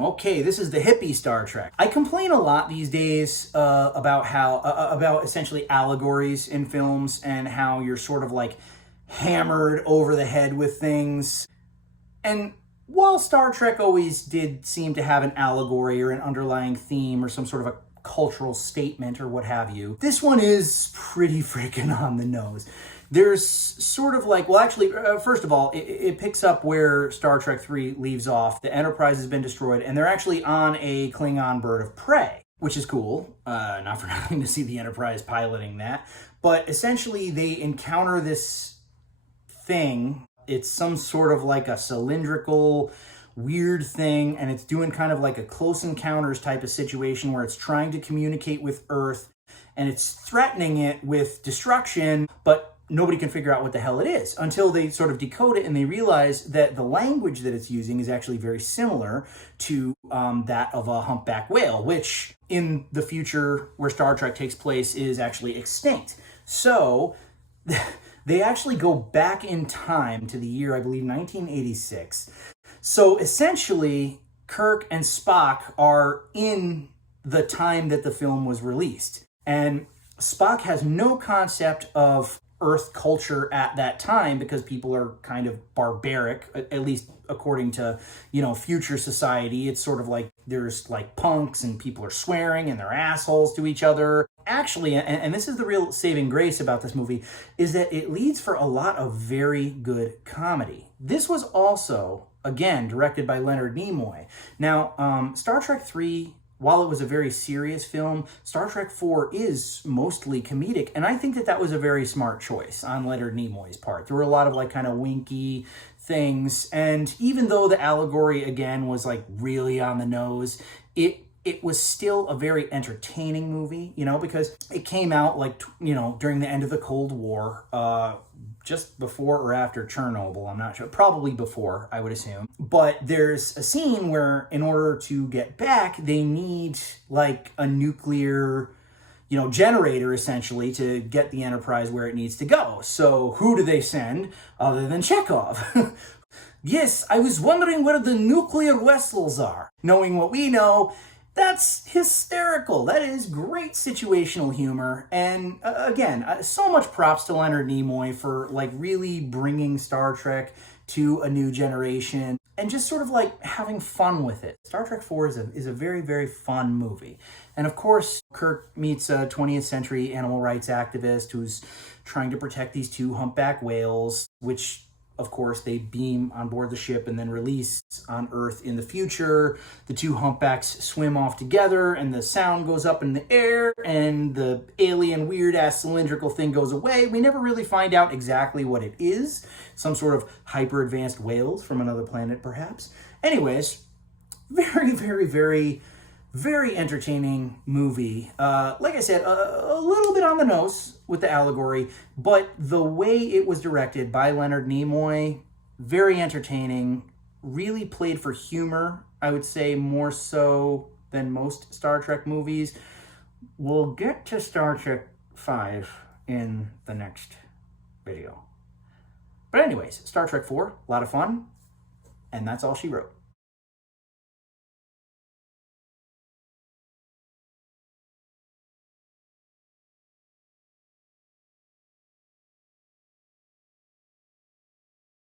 Okay, this is the hippie Star Trek. I complain a lot these days about how, about essentially allegories in films and how you're sort of like hammered over the head with things. And while Star Trek always did seem to have an allegory or an underlying theme or some sort of a cultural statement or what have you, this one is pretty freaking on the nose. There's sort of like, well, actually, first of all, it picks up where Star Trek 3 leaves off. The Enterprise has been destroyed, and they're actually on a Klingon bird of prey, which is cool. Not for nothing to see the Enterprise piloting that. But essentially, they encounter this thing. It's some sort of like a cylindrical, weird thing, and it's doing kind of like a Close Encounters type of situation where it's trying to communicate with Earth, and it's threatening it with destruction, but nobody can figure out what the hell it is until they sort of decode it and they realize that the language that it's using is actually very similar to that of a humpback whale, which in the future where Star Trek takes place is actually extinct. So they actually go back in time to the year, I believe, 1986. So essentially, Kirk and Spock are in the time that the film was released. And Spock has no concept of Earth culture at that time because people are kind of barbaric, at least according to, future society. It's sort of like there's like punks and people are swearing and they're assholes to each other. Actually, and this is the real saving grace about this movie, is that it leads for a lot of very good comedy. This was also, again, directed by Leonard Nimoy. Now, Star Trek 3, while it was a very serious film, Star Trek 4 is mostly comedic, and I think that was a very smart choice on Leonard Nimoy's part. There were a lot of like kind of winky things, and even though the allegory, again, was like really on the nose, it was still a very entertaining movie, because it came out like, during the end of the Cold War, just before or after Chernobyl, I'm not sure. Probably before, I would assume. But there's a scene where in order to get back, they need like a nuclear, generator essentially to get the Enterprise where it needs to go. So who do they send other than Chekhov? Yes, I was wondering where the nuclear vessels are. Knowing what we know, that's hysterical. That is great situational humor. And again, so much props to Leonard Nimoy for like really bringing Star Trek to a new generation and just sort of like having fun with it. Star Trek 4 is a very, very fun movie. And of course, Kirk meets a 20th century animal rights activist who's trying to protect these two humpback whales, which of course, they beam on board the ship and then release on Earth in the future. The two humpbacks swim off together and the sound goes up in the air and the alien weird-ass cylindrical thing goes away. We never really find out exactly what it is. Some sort of hyper-advanced whales from another planet, perhaps. Anyways, very, very, very, very entertaining movie. Like I said, a little bit on the nose with the allegory, but the way it was directed by Leonard Nimoy, very entertaining, really played for humor, I would say more so than most Star Trek movies. We'll get to Star Trek 5 in the next video. But anyways, Star Trek 4, a lot of fun, and that's all she wrote.